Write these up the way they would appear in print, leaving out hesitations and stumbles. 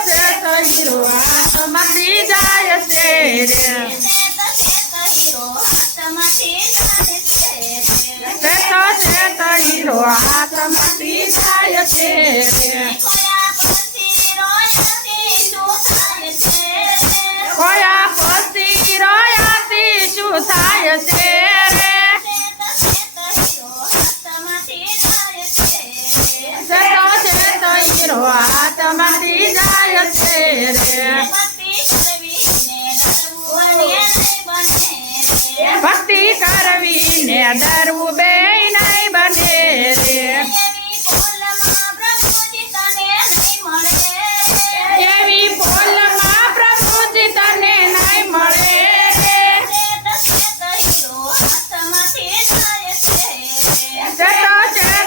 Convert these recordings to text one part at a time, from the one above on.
છે તો હીરો હાથમાંથી જાય છે રે હીરો હાથમાંથી જાય છે ખોયા પછી રોયાથી શું થાય છે હીરો હાથમાંથી જાય છે રે ભક્તિ કરવી ને ડરવું બે નહીં બને રે એવી બોલમાં પ્રભુજી તને નહીં મળે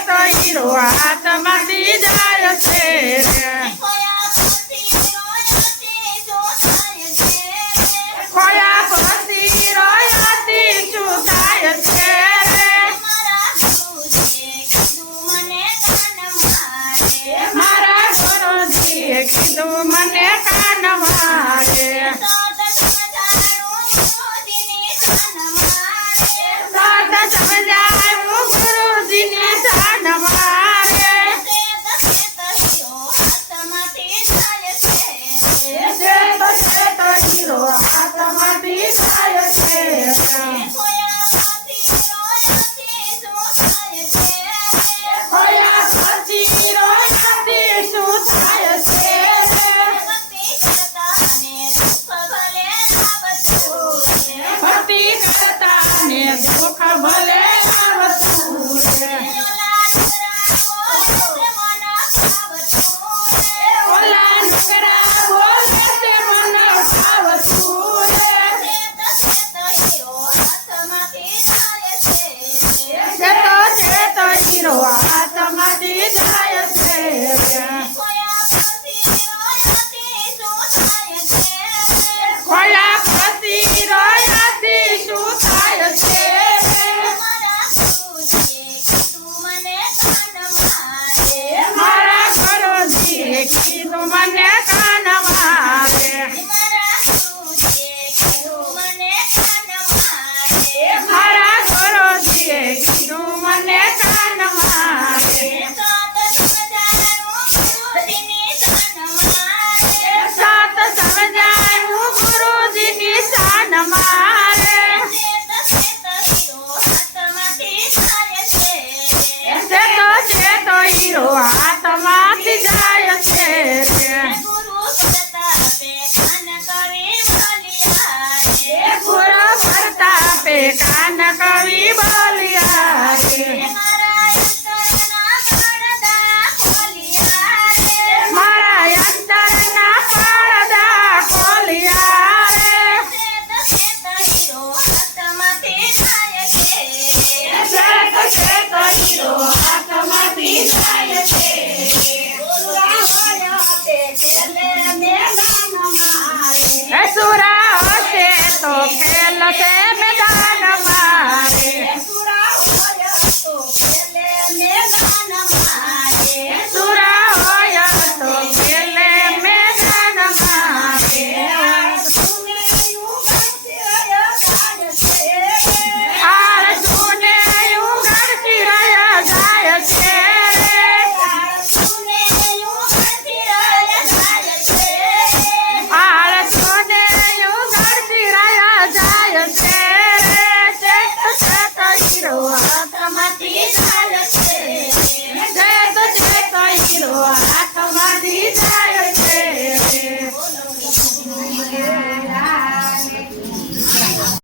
તો હીરો હાથમાંથી જાય છે રે ખોયા પછી રોયાથી શું થાય છે મારા ગુરુજીએ કીધું મને કાન મારે સમજાયું ગુરુજીને કાન મારે હીરો હાથમાંથી જાય છે ખોયા પછી રોયાથી શું થાય છે ભક્તિ કરતા ને દુઃખ ભલે આવતું રે ઓલા નકરા બોલે તે મન ભાવતું રે તો હીરો હાથમાંથી જાય છે ખોયા પછી રોયાથી શું થાય છે મારા ગુરુજીએ કીધું મને કાન મારે મારા ગુરુજીએ કીધું મને કાન મારે સાત સમજાયું ગુરુજીની શાન મારે તો હીરો હાથમાંથી જાય છે રે ગુરુ પ્રતાપે કાન કવિ બોલ્યા રે મારા અંતરના પડદા ખોલ્યા રે તો હીરો હાથમાંથી જાય છે સુરા હશે તો ખેલ છે